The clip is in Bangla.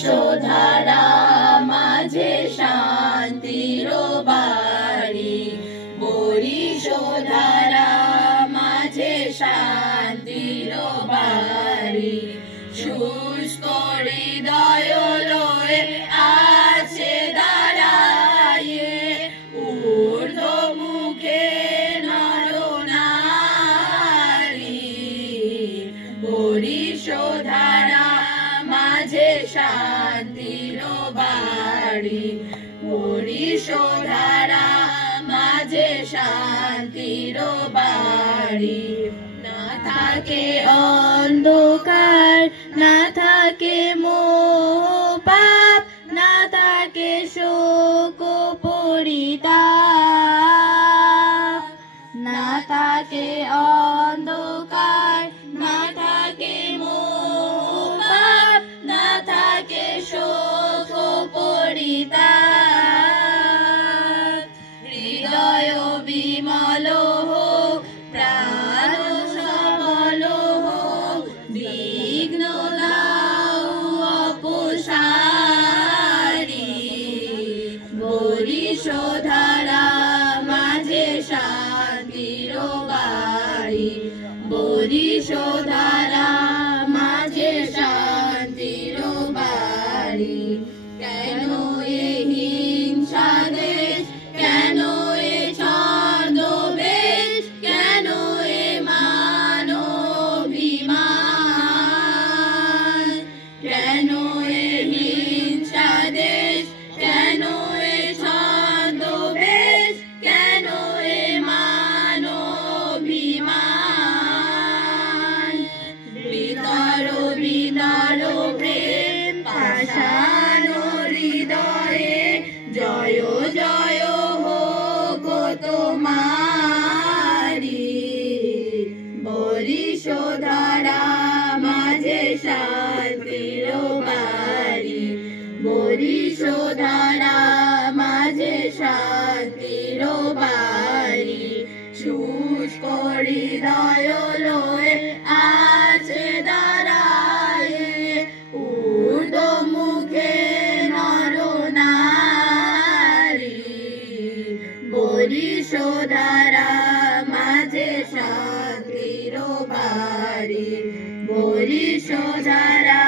বরিশোধারা মাঝে শান্তির বাড়ি, বরিশোধারা মাঝে শান্তির বাড়ি। শুষ্ক হৃদয় লয়ে আছে দাঁড়ায়ে, ঊর্ধ্ব মুখে নরনারী। বরিশোধারা মাঝে শান্তির বাড়ি, বরিশোধারা মাঝে শান্তির বাড়ি। না থাকে অন্ধকার, না থাকে মোহ পাপ, না থাকে শোক পরিতাপ। না থাকে অন্ধকার, না থাকে মোহ পাপ, না থাকে শোক পরিতাপ। হৃদয় বিমল হোক, প্রাণ সবল হোক, বিঘ্ন দাও অপসারি। বরিশোধারা মাঝে শান্তির বাড়ি, বরিশোধারা মাঝে শান্তির বাড়ি। কেন এ হিংসা দেশ, কেন এ ছদ্মবেশ, কেন এ মানবিমান? কেন এ হিংসা দেশ, কেন এ ছদ্মবেশ, কেন এ মানবিমান? বিতর বিতর প্রেম পাষাণ হৃদয়ে, জয় জয় হোক তোমারি। বরিশোধারা মাঝে শান্তির বাড়ি, বরিশোধারা মাঝে শান্তির বাড়ি। শুষ্ক হৃদয় লয়ে আছে দাঁড়ায়ে, ঊর্ধ্ব মুখে নরনারী। বরিশোধারা মাঝে শান্তির বাড়ি, বরিশোধারা